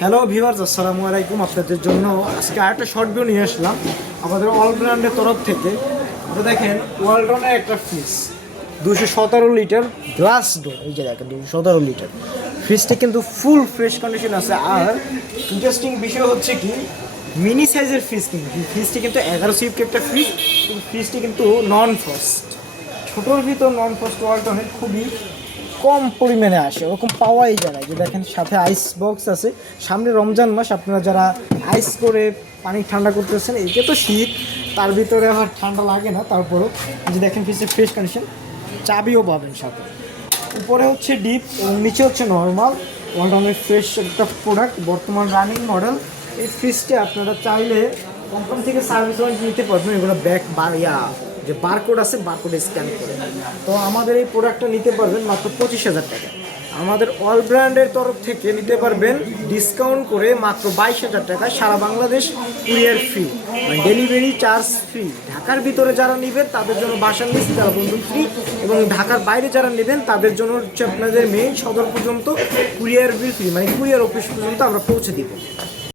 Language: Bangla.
হ্যালো ভিউয়ার্স, আসসালামু আলাইকুম। আপনাদের জন্য আজকে আরেকটা শর্ট ভিডিও নিয়ে আসলাম আমাদের অল ব্র্যান্ডের তরফ থেকে। তো দেখেন, ওয়ালটনের একটা ফ্রিজ 217 লিটার গ্লাস ডোর, এই যে দেখেন 217 লিটার ফ্রিজটা কিন্তু ফুল ফ্রেশ কন্ডিশন আছে। আর ইন্টারেস্টিং বিষয় হচ্ছে কি, মিনি সাইজের ফ্রিজ, কিন্তু ফ্রিজটি কিন্তু 11 সিফট একটা ফ্রিজ, কিন্তু ফ্রিজটি কিন্তু নন ফ্রস্ট, ছোটোর ভিতর নন ফ্রস্ট ওয়ালটনের খুবই কম পরিমাণে আসে, ওরকম পাওয়াই যায় না। যে দেখেন সাথে আইস বক্স আছে। সামনে রমজান মাস, আপনারা যারা আইস করে পানি ঠান্ডা করতেছেন, এইটা তো শীত, তার ভিতরে আবার ঠান্ডা লাগে না, তারপরও যে দেখেন ফ্রিজের ফ্রেশ কন্ডিশন, চাবিও পাবেন সাথে। উপরে হচ্ছে ডিপ এবং নিচে হচ্ছে নর্মাল। ওয়ালটনের ফ্রেশ একটা প্রোডাক্ট, বর্তমান রানিং মডেল। এই ফ্রিজটা আপনারা চাইলে কোম্পানি থেকে সার্ভিস ওয়ারেন্টি নিতে পারবেন, এগুলো ব্যাক যে বারকোড আছে, বারকোডে স্ক্যান করে। তো আমাদের এই প্রোডাক্টটা নিতে পারবেন মাত্র 25,000 টাকা। আমাদের অল ব্র্যান্ডের তরফ থেকে নিতে পারবেন ডিসকাউন্ট করে মাত্র 22,000 টাকা। সারা বাংলাদেশ কুরিয়ার ফ্রি, মানে ডেলিভারি চার্জ ফ্রি। ঢাকার ভিতরে যারা নেবেন তাদের জন্য বাসার নিচ তারা বন্ধু ফ্রি, এবং ঢাকার বাইরে যারা নেবেন তাদের জন্য হচ্ছে আপনাদের মেইন সদর পর্যন্ত কুরিয়ার বিল ফ্রি, মানে কুরিয়ার অফিস পর্যন্ত আমরা পৌঁছে দিব।